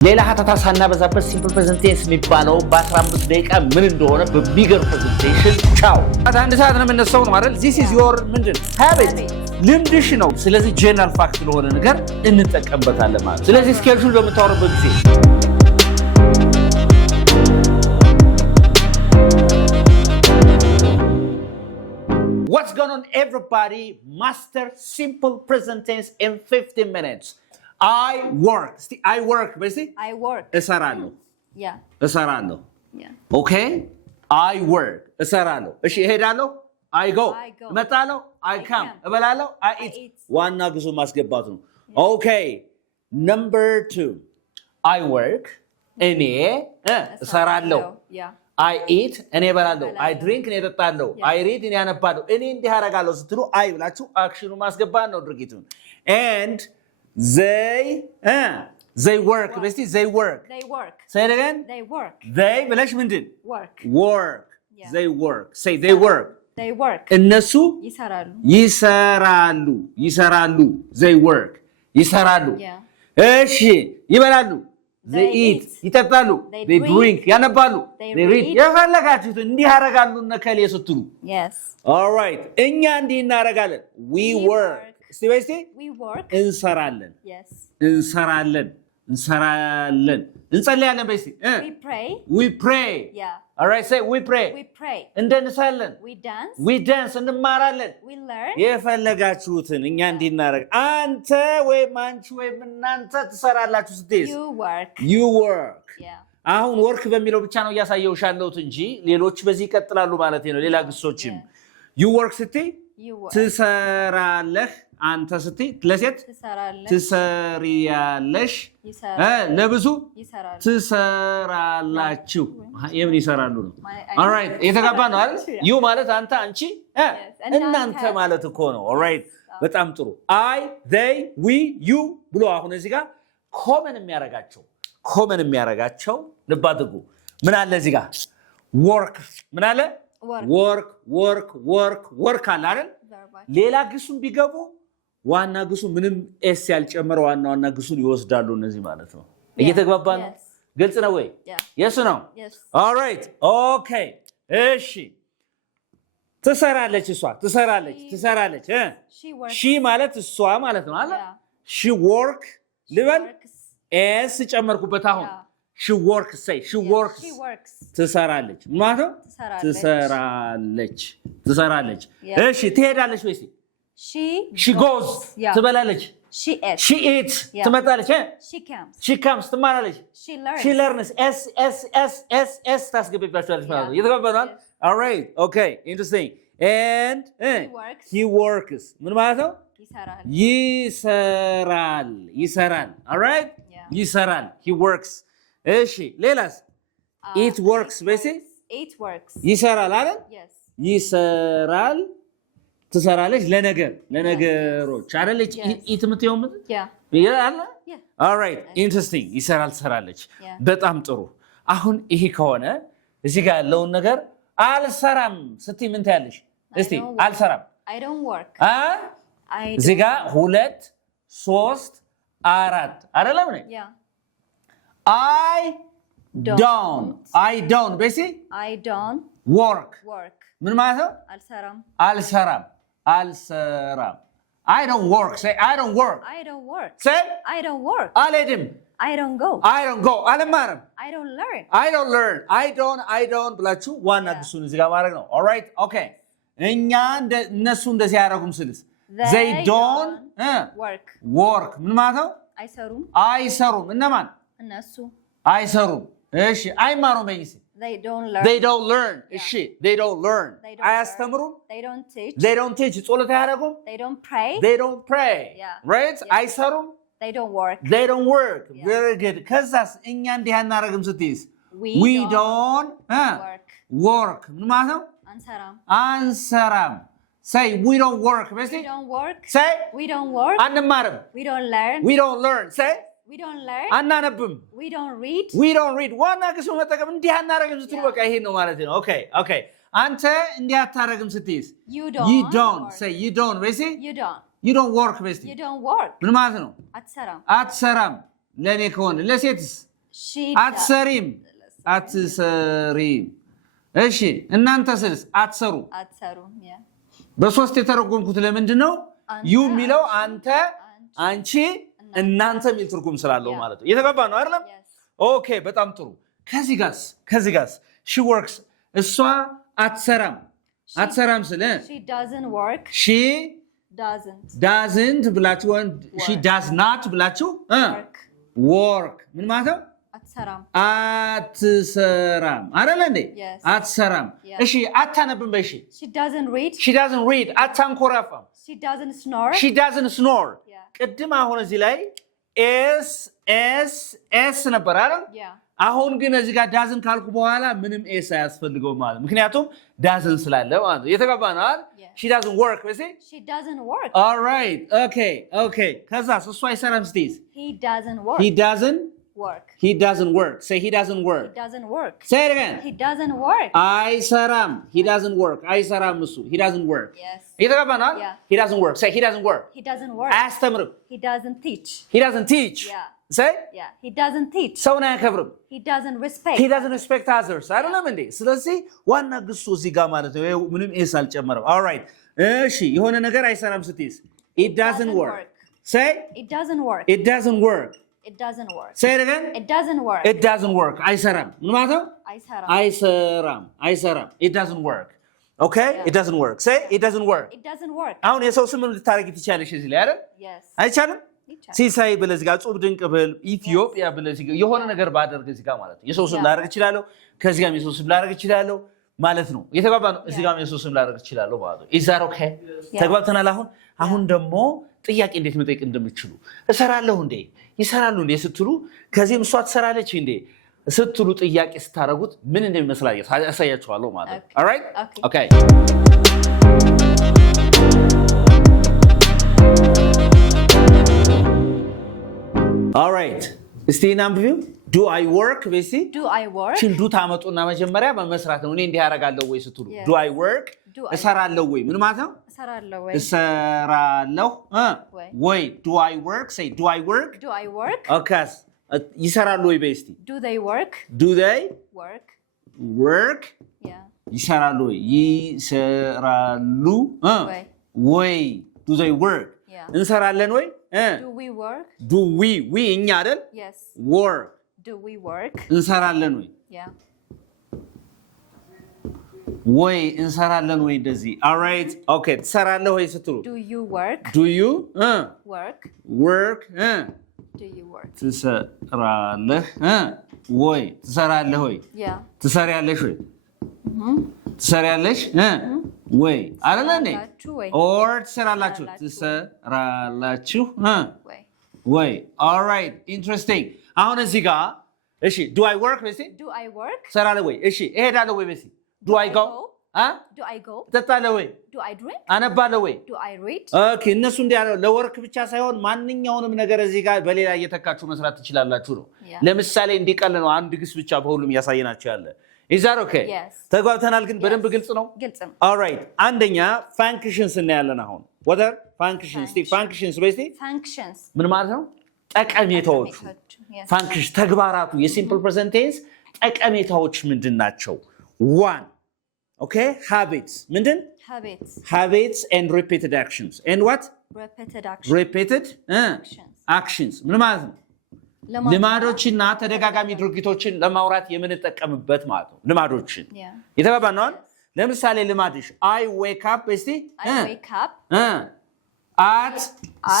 ሌላ ሀተታ ሳናበዛበት ሲምፕል ፕሬዘንቴሽን የሚባለው በ15 ደቂቃ ምን እንደሆነ በቢገር ፕሬዘንቴሽን ቻው። አንድ ሰዓት ነው የምነሳው ነው አይደል? this is your ምንድን habit ልምድሽ ነው። ስለዚህ ጀነራል ፋክት ለሆነ ነገር እንጠቀምበታለን ማለት። ስለዚህ ስኬጁል በምታወሩበት ጊዜ What's going on everybody? Master simple presentation in 15 minutes. I work. I work, basically. I work. እሰራለሁ. Yeah. እሰራለሁ. Yeah. Okay? I work. እሰራለሁ. እሺ እሄዳለሁ. I go. እመጣለሁ. I come. እበላለሁ. I eat. ዋና ግሱ ማስገባት ነው. Okay. Number 2. I work. እኔ እሰራለሁ. Yeah. I eat. እኔ እበላለሁ. I drink. እኔ እጠጣለሁ. I read. እኔ አነባለሁ. እኔ እንዲህ አደርጋለሁ ስትሉ I ብላችሁ አክሽኑ ማስገባት ነው ድርጊቱን. And they work. Basically, they work. They work. Say it again. They work. They ብለሽ ምንድን? Work. Work. Yeah. They work. Say they work. They work. እነሱ ይሰራሉ. ይሰራሉ. ይሰራሉ. They work. ይሰራሉ. Yeah. እሺ ይበላሉ. They eat. ይጠጣሉ. They drink. ያነባሉ. They read. የፈለጋችሁት እንዲህ ያደርጋሉ እነከሌ ስትሉ. Yes. All right. እኛ እንዲህ እናደርጋለን. We work. እስቲ በስቲ We work. እንሰራለን. Yes. እንሰራለን. እንሰራለን. እንጸልያለን በስቲ. We pray. We pray. Yeah. All right, say we pray. We pray. እንደንሳለን. We dance. We dance. እንማራለን. We learn. የፈለጋችሁትን እኛ እንዲህ እናደርግ። አንተ ወይም አንቺ ወይም እናንተ ትሰራላችሁ ስትይዝ. You work. You work. Yeah. አሁን ወርክ በሚለው ብቻ ነው እያሳየሁሽ ያለሁት እንጂ ሌሎች በዚህ ይቀጥላሉ ማለት ነው። ሌላ ግሶችም you work ስትይ ትሰራለህ። አንተ ስትይ ለሴት ትሰሪያለሽ። ለብዙ ትሰራላችሁ። የምን ይሰራሉ ነው? ኦልራይት የተጋባ ነው አይደል? ዩ ማለት አንተ፣ አንቺ፣ እናንተ ማለት እኮ ነው። ኦልራይት በጣም ጥሩ። አይ they we you ብሎ አሁን እዚህ ጋር ኮመን የሚያረጋቸው ልብ አድርጉ። ምን አለ እዚህ ጋር? ወርክ ምን አለ? ወርክ አለ አይደል? ሌላ ግሱም ቢገቡ ዋና ግሱ ምንም ኤስ ያልጨመረ ዋና ግሱን ይወስዳሉ እነዚህ ማለት ነው። እየተግባባ ነው? ግልጽ ነው ወይ? የስ ነው። ኦልራይት ኦኬ። እሺ ትሰራለች። እሷ ትሰራለች። ሺ ማለት እሷ ማለት ነው አለ። ሺ ወርክ ልበል ኤስ ጨመርኩበት አሁን ሺ ወርክ say she works ትሰራለች ማለት ነው። ትሰራለች። እሺ ትሄዳለች ወይስ she goes ትበላለች። she eats ትመጣለች። she comes ትማራለች። she learns s ታስገቢባችኋለች ማለት ነው። እየተገባናል? all right okay interesting and he works ምን ማለት ነው? ይሰራል all right ይሰራል he works እሺ ሌላስ? it works basically ይሰራል አይደል? ይሰራል ትሰራለች ለነገሮች አይደል? it የምትየው አለ all right interesting ይሰራል ትሰራለች። በጣም ጥሩ። አሁን ይሄ ከሆነ እዚህ ጋር ያለውን ነገር አልሰራም ስትይ ምን ታያለሽ? እስቲ አልሰራም I don't work እዚህ ጋር 2 3 4 አይደለም ነው? I don't basically I don't work ምን ማለት ነው? አልሰራም I don't work say I don't work say I don't work አልሄድም I don't go አልማርም I don't learn I don't ብላችሁ ዋና ግሱን እዚህ ጋር ማድረግ ነው። all right okay እኛ እነሱ እንደዚህ ያደርጉም ስልስ they don't work ምን ማለት ነው? አይሰሩም እነማን? እነሱ አይሰሩም። እሺ አይማሩም በይስ they don't learn እሺ they don't learn አያስተምሩም። they don't teach ጸሎት አያደርጉም። they don't pray right አይሰሩም። they don't work very good ከዛስ እኛ እንዲህ አናደርግም ስትይዝ we don't work ምን ማለት ነው? አንሰራም say we don't work say we don't work አንማርም we don't learn say we don't learn አናነብም we don't read ዋና ግሱ መጠቀም እንዲህ አናደርግም ስትሉ በቃ ይሄ ነው ማለት ነው። ኦኬ አንተ እንዲህ አታደርግም ስትይዝ you don't say you don't basically you don't work basically you don't work ምን ማለት ነው? አትሰራም ለኔ ከሆነ ለሴትስ አትሰሪም አትሰሪም እሺ እናንተስ አትሰሩ በሶስት የተረጎምኩት ለምንድን ነው ዩ የሚለው አንተ አንቺ እናንተ የሚል ትርጉም ስላለው ማለት ነው የተገባ ነው አይደለም ኦኬ በጣም ጥሩ ከዚህ ጋርስ she works እሷ አትሰራም ስለ she doesn't work she doesn't ብላችሁ she does not ብላችሁ work ምን ማለት ነው አትሰራም አይደል እንዴ አትሰራም እሺ አታነብም በሺ she doesn't read አታንኮራፋም she doesn't snore ቅድም አሁን እዚህ ላይ ኤስ ነበር አይደል አሁን ግን እዚህ ጋር ዳዝን ካልኩ በኋላ ምንም ኤስ አያስፈልገው ማለት ምክንያቱም ዳዝን ስላለ ማለት የተገባ ነው አይደል she doesn't work she doesn't work all right okay ከዛስ እሱ አይሰራም ስትይዝ he doesn't work he doesn't work say he doesn't work say it again he doesn't work አይሰራም he doesn't work አይሰራም እሱ he doesn't work yes የተገባ ነው he doesn't work say he doesn't work አያስተምርም he doesn't teach yeah say he doesn't teach ሰውን አያከብርም he doesn't respect others አይደለም እንዴ ስለዚህ ዋና ግሱ እዚህ ጋር ማለት ነው ምንም ኤስ አልጨመረም all right እሺ የሆነ ነገር አይሰራም ስትይዝ it doesn't work say it doesn't work say it again it doesn't work አይሰራም ምን ማለት ነው አይሰራም it doesn't work okay it doesn't work say it doesn't work አሁን የሰው ስም ልታረጊ ትችያለሽ እዚህ ላይ አይደል አይቻልም ሲሳይ ብለዚህ ጋር ጾም ድንቅ ብል ኢትዮጵያ ብለዚህ ጋር የሆነ ነገር ባደርግ እዚህ ጋር ማለት ነው የሰው ስም ላደርግ እችላለሁ ከዚህ ጋር የሰው ስም ላደርግ እችላለሁ ማለት ነው የተባባ ነው እዚህ ጋር የሰው ስም ላደርግ እችላለሁ ማለት ነው is that okay ተግባብተናል አሁን ደግሞ ጥያቄ እንዴት መጠየቅ እንደምትችሉ እሰራለሁ እንዴ ይሰራሉ እንዴ ስትሉ ከዚህም እሷ ትሰራለች እንዴ ስትሉ ጥያቄ ስታረጉት ምን እንደሚመስላችሁ አሳያችኋለሁ ማለት ነው all right okay all right እስቲ እናንብቢው do I work በሲ ዱ ታመጡና መጀመሪያ በመስራት ነው እኔ እንዲህ ያረጋለሁ ወይ ስትሉ do I work እሰራለሁ ወይ ምን ማለት ነው እሰራለሁ ወይ do I work say do I work okay ይሰራሉ ወይ በስቲ do they work ይሰራሉ ወይ do they work እንሰራለን ወይ do we እኛ አይደል work do we work እንሰራለን ወይ እንሰራለን ወይ እንደዚህ all right okay ትሰራለህ ወይ ስትሉ do you work ትሰራለህ ወይ ትሰራለህ ወይ ትሰሪያለሽ ወይ ትሰሪያለሽ ወይ አይደል እንዴ or ትሰራላችሁ ወይ all right interesting አሁን እዚህ ጋር እሺ do I work በሲ ትሰራለህ ወይ እሺ እሄዳለሁ ወይ በሲ do I go ትጠጣለህ ወይ do I drink አነባለህ ወይ do I read okay እነሱ እንዲያለው ለወርክ ብቻ ሳይሆን ማንኛውንም ነገር እዚህ ጋር በሌላ እየተካችሁ መስራት ትችላላችሁ ነው ለምሳሌ እንዲቀል ነው አንድ ግስ ብቻ በሁሉም ያሳየናችሁ ያለ is that okay ተግባብተናል ግን በደንብ ግልጽ ነው all right አንደኛ functions እናያለን አሁን what are functions functions በስቲ ምን ማለት ነው ጠቀሜታዎቹ functions ተግባራቱ የሲምፕል ፕሬዘንት ቴንስ ጠቀሜታዎች ምንድናቸው one okay habits ምንድን habits and repeated actions and what repeated actions ምን ማለት ነው ልማዶችና ተደጋጋሚ ድርጊቶችን ለማውራት የምንጠቀምበት ማለት ነው ልማዶችን የተባባነው ለምሳሌ ልማድሽ I wake up እስቲ at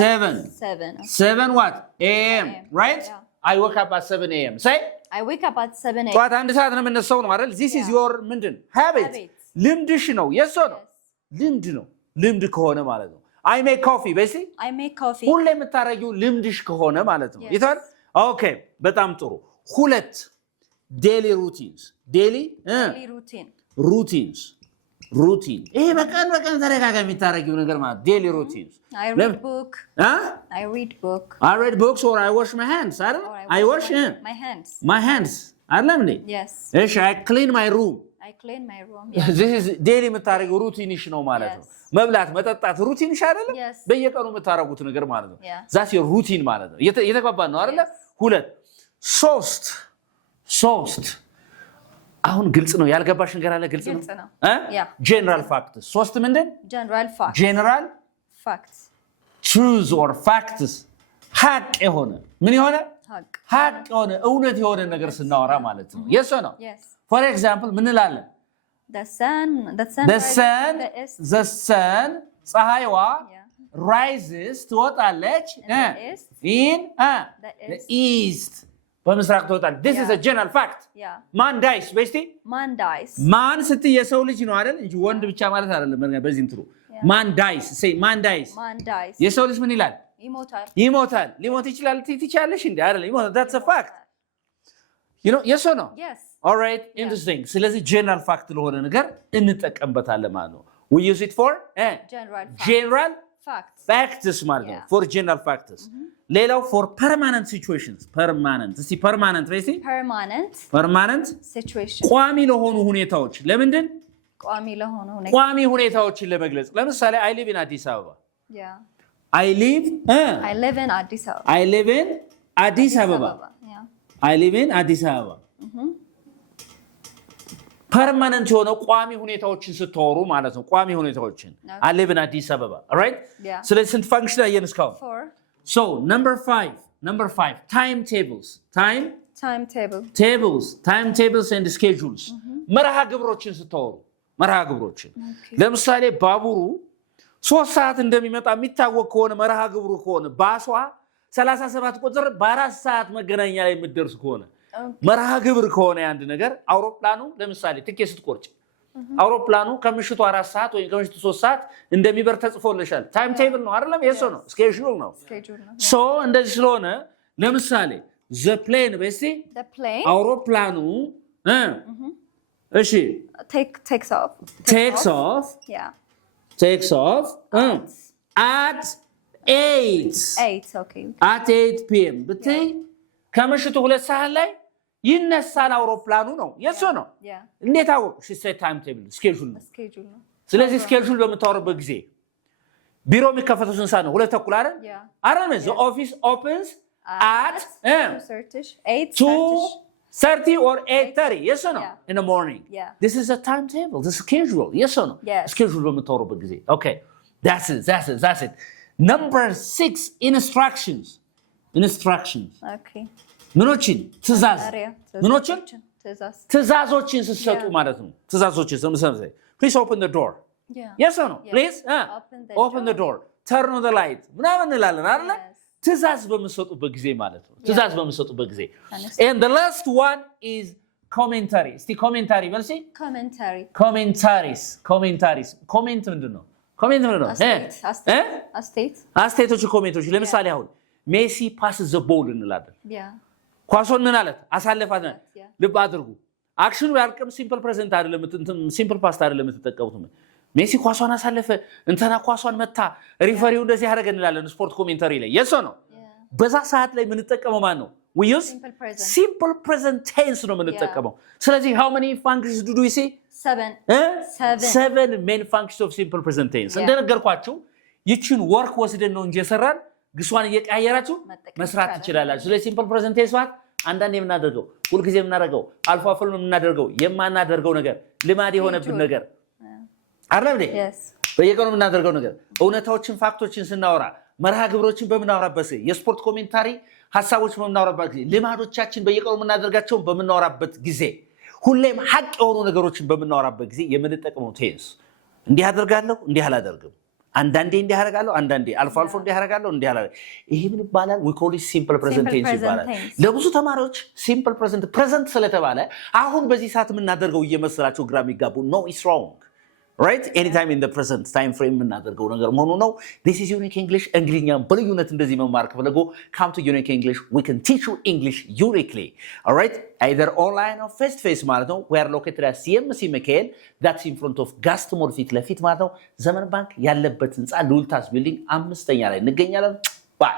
7 what am right I woke up at 7 am say I wake up at 7 am ጠዋት አንድ ሰዓት ነው የምነሳው ነው አይደል this is your ምንድን habit ልምድሽ ነው የሶ ነው ልምድ ከሆነ ማለት ነው I make coffee በሲ ሁሌ የምታረጊው ልምድሽ ከሆነ ማለት ነው ይታል okay በጣም ጥሩ ሁለት daily routines routine ይሄ በቀን ተደጋጋሚ የምታረጊው ነገር ማለት daily routines I read books or I wash my hands I wash my hands አይደለም እንዴ እሺ I clean my room this is daily የምታረጊው ሩቲንሽ ነው ማለት ነው መብላት መጠጣት ሩቲንሽ አይደለም በየቀኑ የምታረጉት ነገር ማለት ነው that's your routine ማለት ነው የተግባባን ነው አይደል ሁለት ሶስት ሶስት አሁን ግልጽ ነው ያልገባሽ ነገር አለ ግልጽ ነው general facts ሶስት ምንድን general facts truths or facts ሐቅ የሆነ ምን የሆነ ሐቅ የሆነ እውነት የሆነ ነገር ስናወራ ማለት ነው yes or no for example ምን እንላለን the sun ፀሐይዋ rises ትወጣለች in the east በምስራቅ ትወጣለች this is a general fact man dies በስቲ man ስትይ የሰው ልጅ ነው አይደል እንጂ ወንድ ብቻ ማለት አይደለም በዚህ እንትሩ man dies say man dies የሰው ልጅ ምን ይላል ይሞታል ሊሞት ይችላል ትችያለሽ እንዴ አይደል ይሞታል that's a fact you know yes or no all right interesting ስለዚህ general fact ለሆነ ነገር እንጠቀምበታለን ማለት ነው we use it for general facts ማለት ነው for general facts ሌላው for permanent situations permanent እስቲ permanent ወይ እስቲ permanent situation ቋሚ ለሆኑ ሁኔታዎች ለምንድን ቋሚ ሁኔታዎችን ለመግለጽ ለምሳሌ I live in Addis Ababa I live in Addis Ababa I live in Addis Ababa permanent የሆነ ቋሚ ሁኔታዎችን ስተወሩ ማለት ነው ቋሚ ሁኔታዎችን I live in Addis Ababa all right ስለዚህ ስንት ፋንክሽን አየን እስካሁን so number 5 timetables timetables and schedules መርሃ ግብሮችን ስተወሩ መርሃ ግብሮችን ለምሳሌ ባቡሩ 3 ሰዓት እንደሚመጣ የሚታወቅ ከሆነ መርሃ ግብሩ ከሆነ ባሷ 37 ቁጥር በ4 ሰዓት መገናኛ ላይ የምትደርስ ከሆነ መርሃ ግብር ከሆነ አንድ ነገር አውሮፕላኑ ለምሳሌ ትኬት ስትቆርጭ አውሮፕላኑ ከምሽቱ 4 ሰዓት ወይ ከምሽቱ 3 ሰዓት እንደሚበር ተጽፎልሻል ታይም ቴብል ነው አይደለም የሶ ነው ስኬጁል ነው ሶ እንደዚህ ስለሆነ ለምሳሌ the plane በሲ አውሮፕላኑ እሺ takes off at 8 p.m. በተይ ከምሽቱ 2 ሰዓት ላይ ይነሳል አውሮፕላኑ ነው የሶ ነው እንዴት አወቅሽ ሴት ታይም ቴብል ስኬጁል ነው ስለዚህ ስኬጁል በመታወርበት ጊዜ ቢሮ የሚከፈተው ስንት ሰዓት ነው 2:30 አይደል አይደል the office opens at 2:30 or 8:30 yes or no in the morning this is a timetable the schedule yes or no schedule በመታወርበት ጊዜ okay that's it number 6 instructions okay ምኖችን ትእዛዞችን ሲሰጡ ማለት ነው ትእዛዞችን ለምሳሌ please open the door yes or no please open the door turn on the light ምናምን እንላለን አይደል ትእዛዝ በሚሰጡበት ጊዜ ማለት ነው ትእዛዝ በሚሰጡበት ጊዜ and the last one is commentary እስቲ ኮሜንታሪ መልሲ commentaries ኮሜንት ምንድነው አስተያየቶች ኮሜንቶች ለምሳሌ አሁን ሜሲ pass the ball እንላለን ኳሶን ምን አለት አሳለፋት ልብ አድርጉ አክሽኑ ያልቀም ሲምፕል ፕሬዘንት አይደለም ሲምፕል ፓስት አይደለም ተጠቀሙት ሜሲ ኳሷን አሳለፈ እንተና ኳሷን መታ ሪፈሪው እንደዚህ ያደረገ እንላለን ስፖርት ኮሜንታሪ ላይ የሶ ነው በዛ ሰዓት ላይ ምን ተጠቀመው ማን ነው we use simple present tense ነው ምን ተጠቀመው ስለዚህ how many functions do we say 7 main functions of simple present tense እንደነገርኳችሁ ይችን ወርክ ወስደን ነው እንጂ የሰራን ግሷን እየቀያየራችሁ መስራት ትችላላችሁ ስለዚህ ሲምፕል ፕሬዘንት ቴንስ ማለት አንዳንዴ የምናደርገው ሁሉ ጊዜ የምናደርገው አልፎ አልፎ የምናደርገው የማናደርገው ነገር ልማድ የሆነብን ነገር አይደል በየቀኑ የምናደርገው ነገር እውነታዎችን ፋክቶችን ስናወራ መርሃ ግብሮችን በመናወራበት የስፖርት ኮሜንታሪ ሐሳቦች በመናወራበት ጊዜ ልማዶቻችን በየቀኑ የምናደርጋቸው በመናወራበት ጊዜ ሁሌም ሐቅ የሆኑ ነገሮችን በመናወራበት ጊዜ የምንጠቀመው ቴንስ እንዲህ አደርጋለሁ እንዲህ አላደርግም አንዳንዴ እንዲህ አደርጋለሁ አንዳንዴ አልፎ እንዲህ አደርጋለሁ እንዲህ አላደርግ ይሄ ምን ይባላል we call it simple present tense ይባላል ለብዙ ተማሪዎች simple present ስለተባለ አሁን በዚህ ሰዓት የምናደርገው እየመሰላቸው ግራ የሚጋቡ no it's wrong right anytime in the present time frame የምናደርገው ነገር መሆኑ ነው this is unique english እንግሊዝኛን በልዩነት እንደዚህ መማር ከፈለጉ come to unique english we can teach you english uniquely all right either online or face to face ማለት ነው we are located at CMC Michael that's in front of Gaston ፊት ለፊት ማለት ነው ዘመን ባንክ ያለበት ህንጻ ሉልታስ ቢልዲንግ 5ኛ ላይ እንገኛለን bye